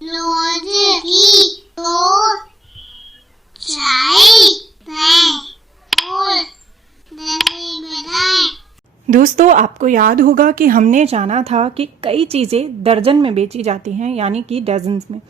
रोटी दो चाय और दही बनाए। दोस्तों, आपको याद होगा कि हमने जाना था कि कई चीज़ें दर्जन में बेची जाती हैं, यानी कि डजन्स में,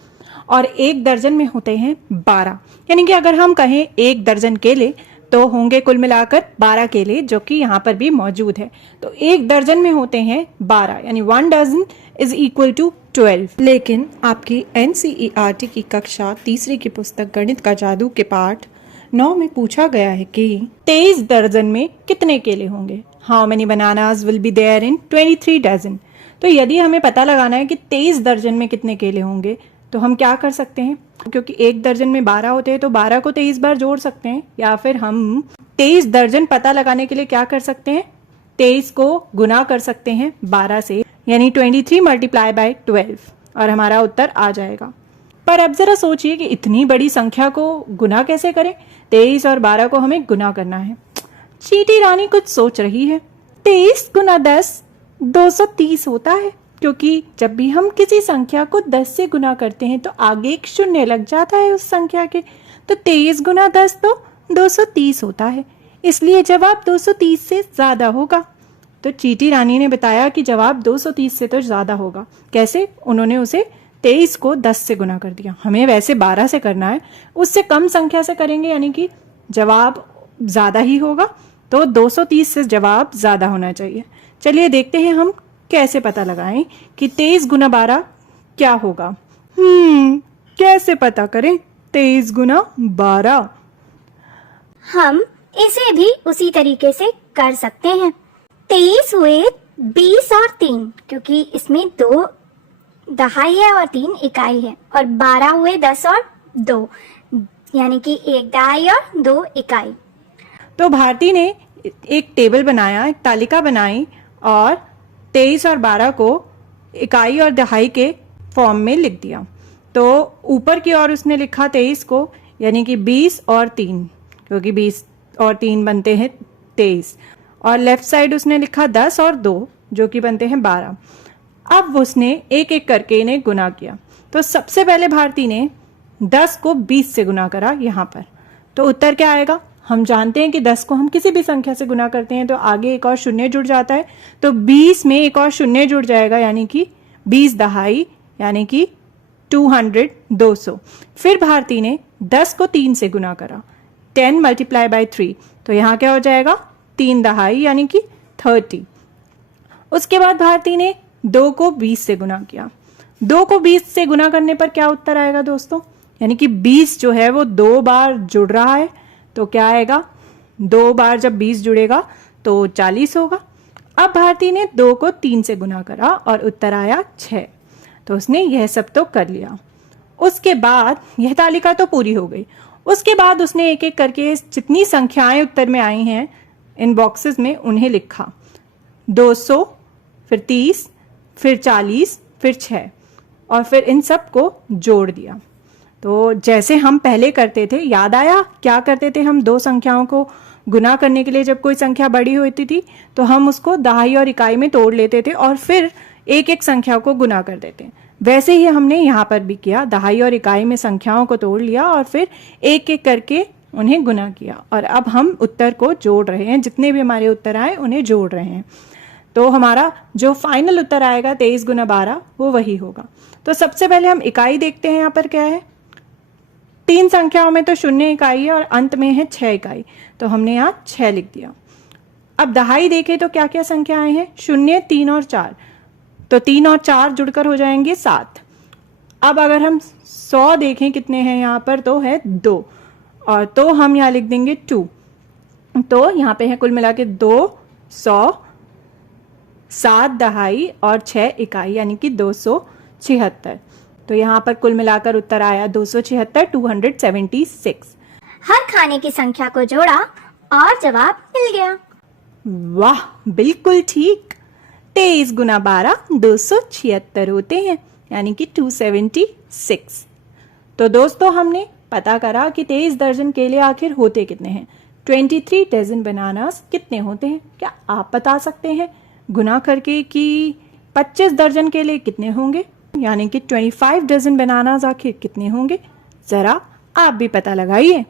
और एक दर्जन में होते हैं 12। यानी कि अगर हम कहें एक दर्जन केले तो होंगे कुल मिलाकर 12 केले, जो कि यहाँ पर भी मौजूद है। तो एक दर्जन में होते हैं 12, यानी 1 डजन इज इक्वल टू 12। लेकिन आपकी NCERT की कक्षा तीसरी की पुस्तक गणित का जादू के पाठ 9 में पूछा गया है कि 23 दर्जन में कितने केले होंगे। How many bananas will be there in 23 dozen. तो यदि हमें पता लगाना है कि 23 दर्जन में कितने केले होंगे, तो हम क्या कर सकते हैं, क्योंकि एक दर्जन में 12 होते हैं तो 12 को 23 बार जोड़ सकते हैं, या फिर हम 23 दर्जन पता लगाने के लिए क्या कर सकते हैं, 23 को गुना कर सकते हैं 12 से, यानी 23 मल्टीप्लाई बाय 12, और हमारा उत्तर आ जाएगा। पर अब जरा सोचिए कि इतनी बड़ी संख्या को गुना कैसे करें। 23 और 12 को हमें गुना करना है। चीटी रानी कुछ सोच रही है। 23 गुना 10 230 होता है, क्योंकि जब भी हम किसी संख्या को 10 से गुना करते हैं तो आगे एक शून्य लग जाता है उस संख्या के। तो 23 गुना 10 तो 230 होता है, इसलिए जवाब 230 से ज्यादा होगा। तो चीटी रानी ने बताया कि जवाब 230 से तो ज्यादा होगा। कैसे? उन्होंने उसे 23 को 10 से गुना कर दिया। हमें वैसे 12 से करना है, उससे कम संख्या से करेंगे, यानी कि जवाब ज्यादा ही होगा। तो 230 से जवाब ज्यादा होना चाहिए। चलिए देखते हैं हम कैसे पता लगाएं कि 23 गुना 12 क्या होगा। कैसे पता करें 23 गुना 12? हम इसे भी उसी तरीके से कर सकते हैं। 23 हुए 20 और 3, क्योंकि इसमें 2 दहाई है और 3 इकाई है, और 12 हुए 10 और 2, यानी कि 1 दहाई और 2 इकाई। तो भारती ने एक टेबल बनाया, एक तालिका बनाई, और 23 और 12 को इकाई और दहाई के फॉर्म में लिख दिया। तो ऊपर की ओर उसने लिखा 23 को, यानी कि 20 और 3, क्योंकि 20 और 3 बनते हैं 23, और लेफ्ट साइड उसने लिखा 10 और 2, जो कि बनते हैं 12। अब उसने एक एक करके इन्हें गुना किया। तो सबसे पहले भारती ने 10 को 20 से गुना करा यहाँ पर। तो उत्तर क्या आएगा? हम जानते हैं कि 10 को हम किसी भी संख्या से गुना करते हैं तो आगे एक और शून्य जुड़ जाता है, तो 20 में एक और शून्य जुड़ जाएगा, यानी कि 20 दहाई, यानी कि 200। फिर भारती ने 10 को 3 से गुना करा, 10 मल्टीप्लाई बाय 3, तो यहाँ क्या हो जाएगा? 3 दहाई, यानी कि 30। उसके बाद भारती ने 2 को 20 से गुना किया। 2 को 20 से गुना करने पर क्या उत्तर आएगा दोस्तों? यानी कि 20 जो है वो 2 बार जुड़ रहा है, तो क्या आएगा? 2 बार जब 20 जुड़ेगा तो 40 होगा। अब भारती ने 2 को 3 से गुना करा और उत्तर आया 6। तो उसने यह सब तो कर लिया। उसके बाद यह तालिका तो पूरी हो गई। उसके बाद उसने एक एक करके जितनी संख्याएं उत्तर में आई हैं इन बॉक्सेस में उन्हें लिखा। 200, फिर 30, फिर 40, फिर 6, और फिर इन सब को जोड़ दिया। तो जैसे हम पहले करते थे, याद आया क्या करते थे हम? 2 संख्याओं को गुना करने के लिए जब कोई संख्या बड़ी होती थी तो हम उसको दहाई और इकाई में तोड़ लेते थे और फिर एक एक संख्या को गुना कर देते हैं। वैसे ही हमने यहाँ पर भी किया, दहाई और इकाई में संख्याओं को तोड़ लिया और फिर एक एक करके उन्हें गुना किया, और अब हम उत्तर को जोड़ रहे हैं। जितने भी हमारे उत्तर आए उन्हें जोड़ रहे हैं। तो हमारा जो फाइनल उत्तर आएगा 23 गुना 12 वो वही होगा। तो सबसे पहले हम इकाई देखते हैं। यहाँ पर क्या है? 3 संख्याओं में तो 0 इकाई है और अंत में है 6 इकाई, तो हमने यहाँ 6 लिख दिया। अब दहाई देखें तो क्या क्या संख्याएं हैं? 0, 3 और 4, तो 3 और 4 जुड़कर हो जाएंगे 7। अब अगर हम 100 देखें कितने हैं यहाँ पर, तो है 2, और तो हम यहाँ लिख देंगे 2। तो यहाँ पे है कुल मिला के 200, 7 दहाई और 6 इकाई, यानी कि 276। तो यहाँ पर कुल मिलाकर उत्तर आया 276, 276। हर खाने की संख्या को जोड़ा और जवाब मिल गया। वाह, बिल्कुल ठीक। 23 गुना 12 276 होते हैं, यानी कि 276। तो दोस्तों हमने पता करा कि 23 दर्जन केले आखिर होते कितने हैं। 23 डजन बनानास कितने होते हैं? क्या आप बता सकते हैं गुना करके कि 25 दर्जन केले कितने होंगे? यानी कि 25 डजन बनानास आखिर कितने होंगे, जरा आप भी पता लगाइए।